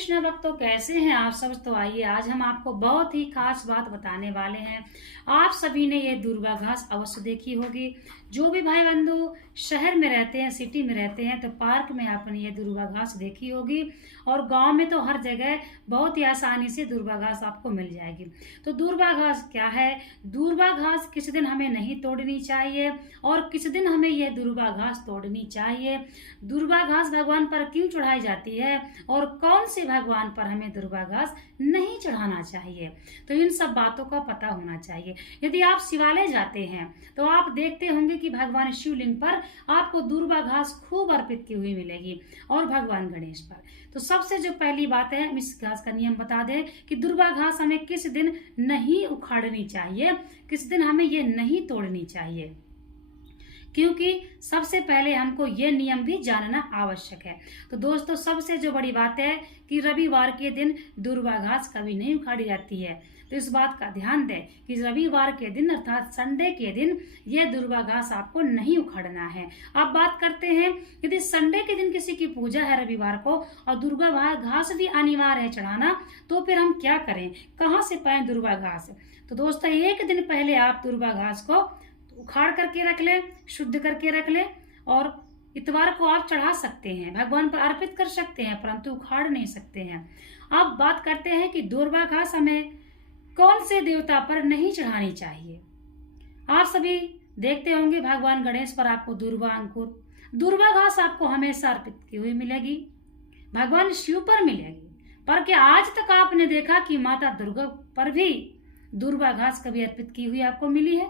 कृष्ण भक्तों, कैसे हैं आप सब। तो आइए आज हम आपको बहुत ही खास बात बताने वाले हैं। आप सभी ने ये दुर्वा घास अवश्य देखी होगी। जो भी भाई बंधु शहर में रहते हैं, सिटी में रहते हैं, तो पार्क में आपने ये दुर्वा घास देखी होगी। और गांव में तो हर जगह बहुत ही आसानी से दुर्वा घास आपको मिल जाएगी। तो दुर्वा घास क्या है? दुर्वा घास किसी दिन हमें नहीं तोड़नी चाहिए और किसी दिन हमें यह दुर्वा घास तोड़नी चाहिए। दुर्वा घास भगवान पर क्यों चढ़ाई जाती है और कौन से भगवान पर हमें दुर्वा घास नहीं चढ़ाना चाहिए, तो इन सब बातों का पता होना चाहिए। यदि आप शिवालय जाते हैं तो आप देखते होंगे कि भगवान शिवलिंग पर आपको दुर्वा घास खूब अर्पित की हुई मिलेगी और भगवान गणेश पर। तो सबसे जो पहली बात है, हम इस घास का नियम बता दें कि दुर्वा घास हमें किस दिन नहीं उखाड़नी चाहिए, किस दिन हमें ये नहीं तोड़नी चाहिए, क्योंकि सबसे पहले हमको ये नियम भी जानना आवश्यक है। तो दोस्तों, सबसे जो बड़ी बात है कि रविवार के दिन दुर्वा घास कभी नहीं उखाड़ी जाती है। तो इस बात का ध्यान दें कि रविवार के दिन अर्थात संडे के दिन ये दुर्वा घास आपको नहीं उखाड़ना है। अब बात करते हैं, यदि संडे के दिन किसी की पूजा है रविवार को और दुर्वा घास भी अनिवार्य है चढ़ाना, तो फिर हम क्या करें, कहाँ से पाएं दुर्वा घास? तो दोस्तों, एक दिन पहले आप दुर्वा घास को उखाड़ करके रख लें, शुद्ध करके रख लें और इतवार को आप चढ़ा सकते हैं, भगवान पर अर्पित कर सकते हैं, परंतु उखाड़ नहीं सकते हैं। अब बात करते हैं कि दुर्वा घास हमें कौन से देवता पर नहीं चढ़ानी चाहिए। आप सभी देखते होंगे भगवान गणेश पर आपको दुर्वा घास आपको हमेशा अर्पित की हुई मिलेगी, भगवान शिव पर मिलेगी। पर क्या आज तक आपने देखा कि माता दुर्गा पर भी दुर्वा घास कभी अर्पित की हुई आपको मिली है?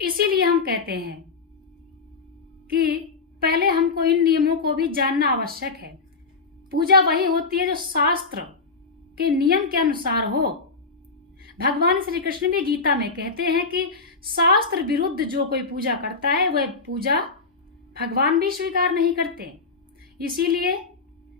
इसीलिए हम कहते हैं कि पहले हमको इन नियमों को भी जानना आवश्यक है। पूजा वही होती है जो शास्त्र के नियम के अनुसार हो। भगवान श्री कृष्ण भी गीता में कहते हैं कि शास्त्र विरुद्ध जो कोई पूजा करता है वह पूजा भगवान भी स्वीकार नहीं करते। इसीलिए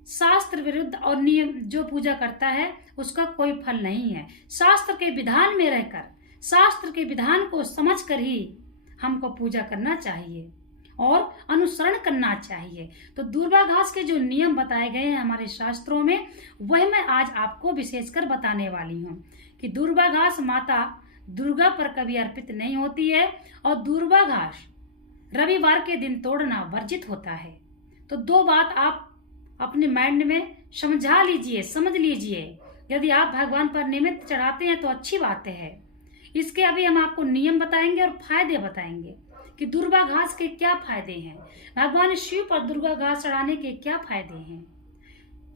शास्त्र विरुद्ध और नियम जो पूजा करता है उसका कोई फल नहीं है। शास्त्र के विधान में रहकर, शास्त्र के विधान को समझकर ही हमको पूजा करना चाहिए और अनुसरण करना चाहिए। तो दुर्वा घास के जो नियम बताए गए हैं हमारे शास्त्रों में, वह मैं आज आपको विशेषकर बताने वाली हूँ कि दुर्वा घास माता दुर्गा पर कभी अर्पित नहीं होती है और दुर्वा घास रविवार के दिन तोड़ना वर्जित होता है। तो दो बात आप अपने माइंड में समझा लीजिए, समझ लीजिए। यदि आप भगवान पर नियमित चढ़ाते हैं तो अच्छी बात है। इसके अभी हम आपको नियम बताएंगे और फायदे बताएंगे कि दुर्वा घास के क्या फायदे हैं, भगवान शिव पर दुर्वा घास चढ़ाने के क्या फायदे हैं,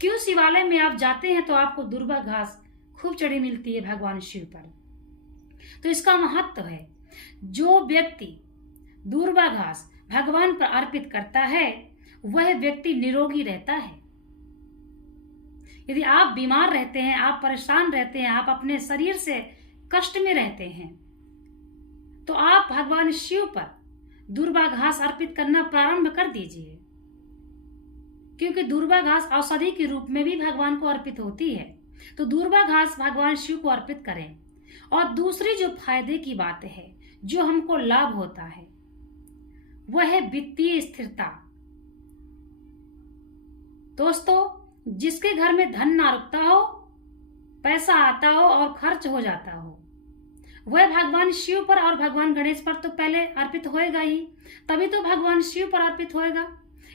क्यों शिवालय में आप जाते हैं तो आपको दुर्वा घास खूब चढ़ी मिलती है भगवान शिव पर। तो इसका महत्व है। जो व्यक्ति दुर्वा घास भगवान पर अर्पित करता है वह व्यक्ति निरोगी रहता है। यदि आप बीमार रहते हैं, आप परेशान रहते हैं, आप अपने शरीर से कष्ट में रहते हैं, तो आप भगवान शिव पर दुर्वा घास अर्पित करना प्रारंभ कर दीजिए, क्योंकि दुर्वा घास औषधि के रूप में भी भगवान को अर्पित होती है। तो दुर्वा घास भगवान शिव को अर्पित करें। और दूसरी जो फायदे की बात है, जो हमको लाभ होता है, वह है वित्तीय स्थिरता। दोस्तों, जिसके घर में धन ना रुकता हो, पैसा आता हो और खर्च हो जाता हो, वह भगवान शिव पर और भगवान गणेश पर तो पहले अर्पित होएगा ही, तभी तो भगवान शिव पर अर्पित होएगा।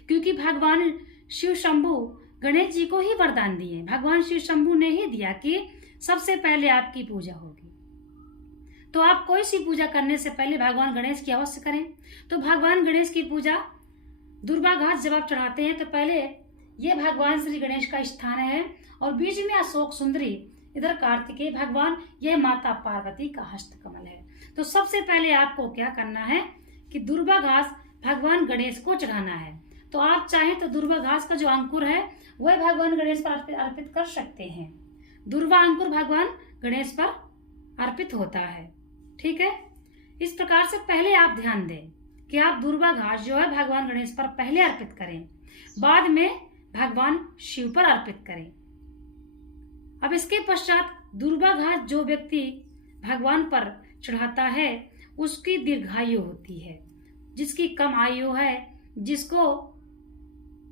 क्योंकि भगवान शिव शंभु गणेश जी को ही वरदान दिए। भगवान शिव शंभु ने ही दिया कि सबसे पहले आपकी पूजा होगी। तो आप कोई सी पूजा करने से पहले भगवान गणेश की अवश्य करें। तो भगवान गणेश की पूजा दुर्वा घास जब आप चढ़ाते हैं तो पहले ये भगवान श्री गणेश का स्थान है और बीच में अशोक सुंदरी, इधर कार्तिकेय भगवान, यह माता पार्वती का हस्त कमल है। तो सबसे पहले आपको क्या करना है कि दुर्वा घास भगवान गणेश को चढ़ाना है। तो आप चाहें तो दुर्वा घास का जो अंकुर है वह भगवान गणेश पर अर्पित कर सकते हैं। दुर्वा अंकुर भगवान गणेश पर अर्पित होता है। ठीक है, इस प्रकार से पहले आप ध्यान दें कि आप दुर्वा घास जो है भगवान गणेश पर पहले अर्पित करें, बाद में भगवान शिव पर अर्पित करें। अब इसके पश्चात दुर्वा घास जो व्यक्ति भगवान पर चढ़ाता है उसकी दीर्घायु होती है। जिसकी कम आयु है, जिसको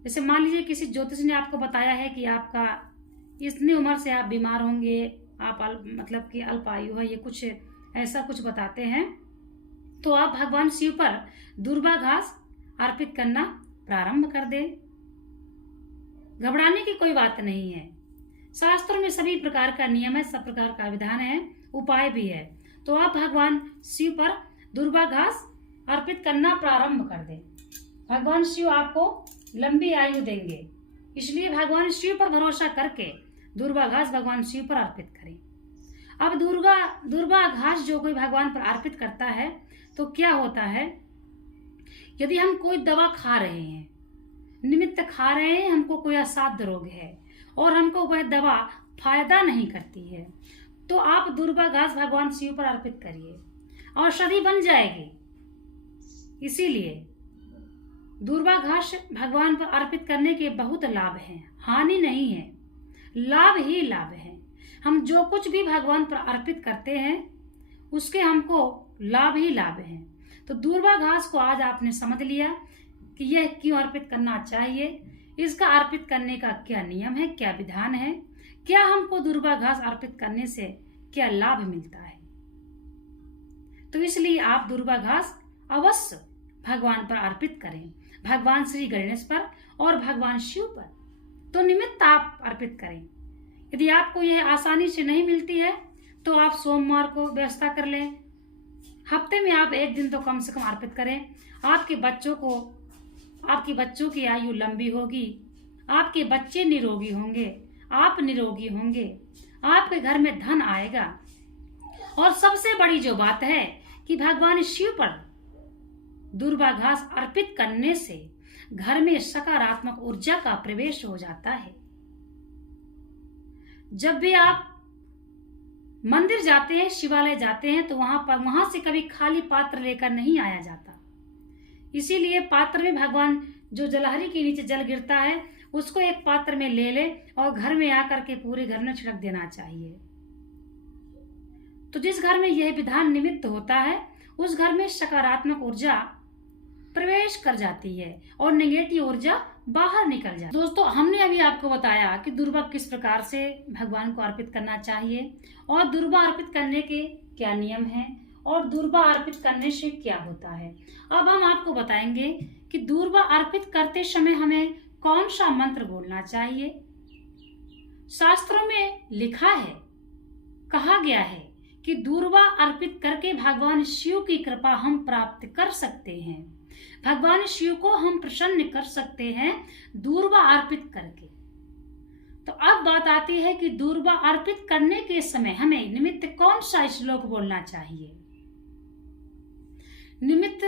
जैसे मान लीजिए किसी ज्योतिष ने आपको बताया है कि आपका इतनी उम्र से आप बीमार होंगे, आप मतलब कि अल्पायु है, ये कुछ ऐसा कुछ बताते हैं, तो आप भगवान शिव पर दूर्वा घास अर्पित करना प्रारंभ कर दें। घबराने की कोई बात नहीं है। शास्त्रों में सभी प्रकार का नियम है, सब प्रकार का विधान है, उपाय भी है। तो आप भगवान शिव पर दूर्वा घास अर्पित करना प्रारंभ कर दें। भगवान शिव आपको लंबी आयु देंगे, इसलिए भगवान शिव पर भरोसा करके दूर्वा घास भगवान शिव पर अर्पित करें। अब दूर्वा घास जो कोई भगवान पर अर्पित करता है तो क्या होता है, यदि हम कोई दवा खा रहे हैं, निमित्त खा रहे हैं, हमको कोई असाध्य रोग है और हमको वह दवा फायदा नहीं करती है, तो आप दूर्वा घास भगवान शिव पर अर्पित करिए, औषधि बन जाएगी। इसीलिए दूर्वा घास भगवान पर अर्पित करने के बहुत लाभ हैं, हानि नहीं है, लाभ ही लाभ है। हम जो कुछ भी भगवान पर अर्पित करते हैं उसके हमको लाभ ही लाभ है। तो दूर्वा घास को आज आपने समझ लिया कि यह क्यों अर्पित करना चाहिए, इसका अर्पित करने का क्या नियम है, क्या विधान है, क्या हमको दूर्वा घास अर्पित करने से क्या लाभ मिलता है। तो इसलिए आप दूर्वा घास अवश्य भगवान पर अर्पित करें, भगवान श्री गणेश पर और भगवान शिव पर। तो निमित्त आप अर्पित करें। यदि आपको यह आसानी से नहीं मिलती है तो आप सोमवार को व्यवस्था कर लें, हफ्ते में आप एक दिन तो कम से कम अर्पित करें। आपके बच्चों की आयु लंबी होगी, आपके बच्चे निरोगी होंगे, आप निरोगी होंगे, आपके घर में धन आएगा। और सबसे बड़ी जो बात है कि भगवान शिव पर दूर्वा घास अर्पित करने से घर में सकारात्मक ऊर्जा का प्रवेश हो जाता है। जब भी आप मंदिर जाते हैं, शिवालय जाते हैं, तो वहां से कभी खाली पात्र लेकर नहीं आया जाता। इसीलिए पात्र में भगवान जो जलहरी के नीचे जल गिरता है उसको एक पात्र में ले ले और घर में आकर के पूरे घर में छिड़क देना चाहिए। तो जिस घर में यह विधान निमित्त होता है उस घर में सकारात्मक ऊर्जा प्रवेश कर जाती है और नेगेटिव ऊर्जा बाहर निकल जाती है। दोस्तों, हमने अभी आपको बताया कि दूर्वा किस प्रकार से भगवान को अर्पित करना चाहिए और दूर्वा अर्पित करने के क्या नियम हैं और दूर्वा अर्पित करने से क्या होता है। अब हम आपको बताएंगे कि दूर्वा अर्पित करते समय हमें कौन सा मंत्र बोलना चाहिए। शास्त्रों में लिखा है, कहा गया है कि दूर्वा अर्पित करके भगवान शिव की कृपा हम प्राप्त कर सकते हैं, भगवान शिव को हम प्रसन्न कर सकते हैं दूर्वा अर्पित करके। तो अब बात आती है कि दूर्वा अर्पित करने के समय हमें निमित्त कौन सा श्लोक बोलना चाहिए। निमित्त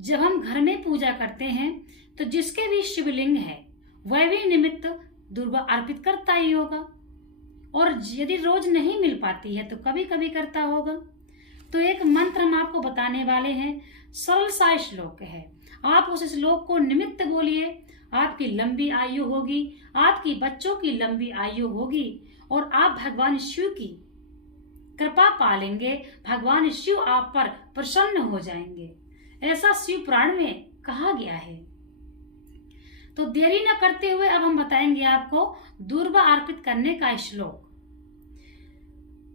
जब हम घर में पूजा करते हैं तो जिसके भी शिवलिंग है वह भी निमित्त दूर्वा अर्पित करता ही होगा, और यदि रोज नहीं मिल पाती है तो कभी कभी करता होगा। तो एक मंत्र हम आपको बताने वाले हैं, सरल सा श्लोक है, आप उस श्लोक को निमित्त बोलिए, आपकी लंबी आयु होगी, आपकी बच्चों की लंबी आयु होगी और आप भगवान शिव की कृपा पालेंगे, भगवान शिव आप पर प्रसन्न हो जाएंगे, ऐसा शिव पुराण में कहा गया है। तो देरी न करते हुए अब हम बताएंगे आपको दूर्वा अर्पित करने का श्लोक।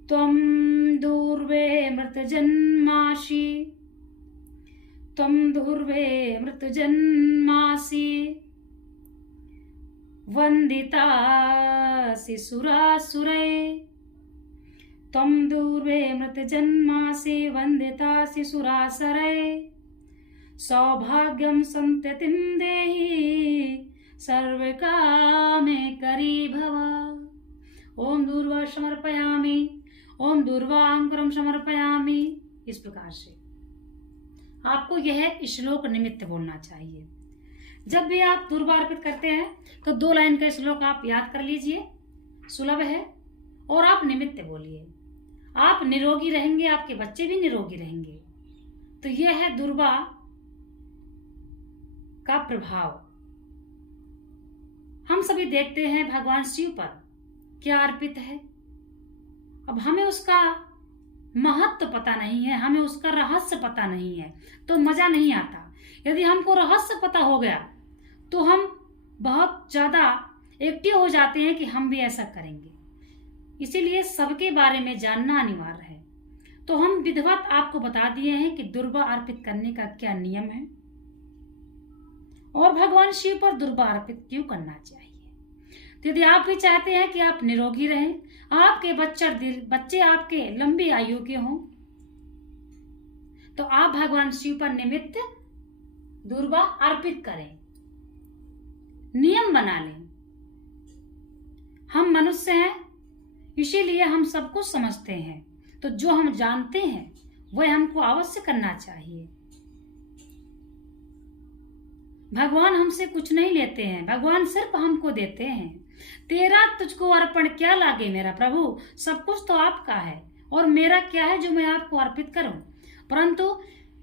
त्वं दूर्वे मृत जन्मासि, त्वं दूर्वे मृत जन्मासि, वंदितासि सुरासुरैः, त्वं दूर्वे मृत जन्मासि, वंदितासि सुरासुरैः, सौभाग्यं संततिं देहि, सर्वकामे करी भव। ओम दूर्वा समर्पयामि, ओम दूर्वा अंकुरम समर्पयामि। इस प्रकार से आपको यह श्लोक निमित्त बोलना चाहिए। जब भी आप दूर्वा अर्पित करते हैं तो 2 लाइन का श्लोक आप याद कर लीजिए, सुलभ है, और आप निमित्त बोलिए। आप निरोगी रहेंगे, आपके बच्चे भी निरोगी रहेंगे। तो यह है दूर्वा का प्रभाव। हम सभी देखते हैं भगवान शिव पर क्या अर्पित है। अब हमें उसका महत्व पता नहीं है, हमें उसका रहस्य पता नहीं है, तो मजा नहीं आता। यदि हमको रहस्य पता हो गया तो हम बहुत ज़्यादा एक्टिव हो जाते हैं कि हम भी ऐसा करेंगे। इसीलिए सबके बारे में जानना अनिवार्य है। तो हम विधिवत आपको बता दिए हैं कि दुर्वा अर्पित करने का क्या नियम है और भगवान शिव पर दुर्वा अर्पित क्यों करना चाहिए। तो यदि आप भी चाहते हैं कि आप निरोगी रहें, आपके बच्चे आपके लंबी आयु के हों, तो आप भगवान शिव पर निमित्त दुर्वा अर्पित करें, नियम बना लें। हम मनुष्य हैं, इसीलिए हम सब कुछ समझते हैं, तो जो हम जानते हैं वह हमको अवश्य करना चाहिए। भगवान हमसे कुछ नहीं लेते हैं, भगवान सिर्फ हमको देते हैं। तेरा तुझको अर्पण क्या लागे मेरा प्रभु, सब कुछ तो आपका है और मेरा क्या है जो मैं आपको अर्पित करूं। परंतु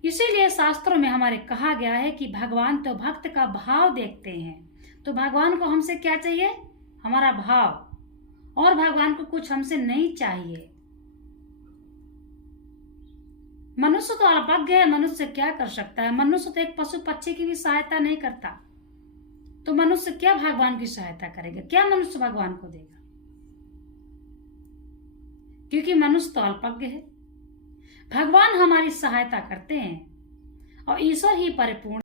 इसीलिए शास्त्रों में हमारे कहा गया है कि भगवान तो भक्त का भाव देखते हैं। तो भगवान को हमसे क्या चाहिए, हमारा भाव, और भगवान को कुछ हमसे नहीं चाहिए। मनुष्य तो अल्पज्ञ है, मनुष्य क्या कर सकता है। मनुष्य तो एक पशु पक्षी की भी सहायता नहीं करता, तो मनुष्य क्या भगवान की सहायता करेगा, क्या मनुष्य भगवान को देगा, क्योंकि मनुष्य तो अल्पज्ञ है। भगवान हमारी सहायता करते हैं और ईश्वर ही परिपूर्ण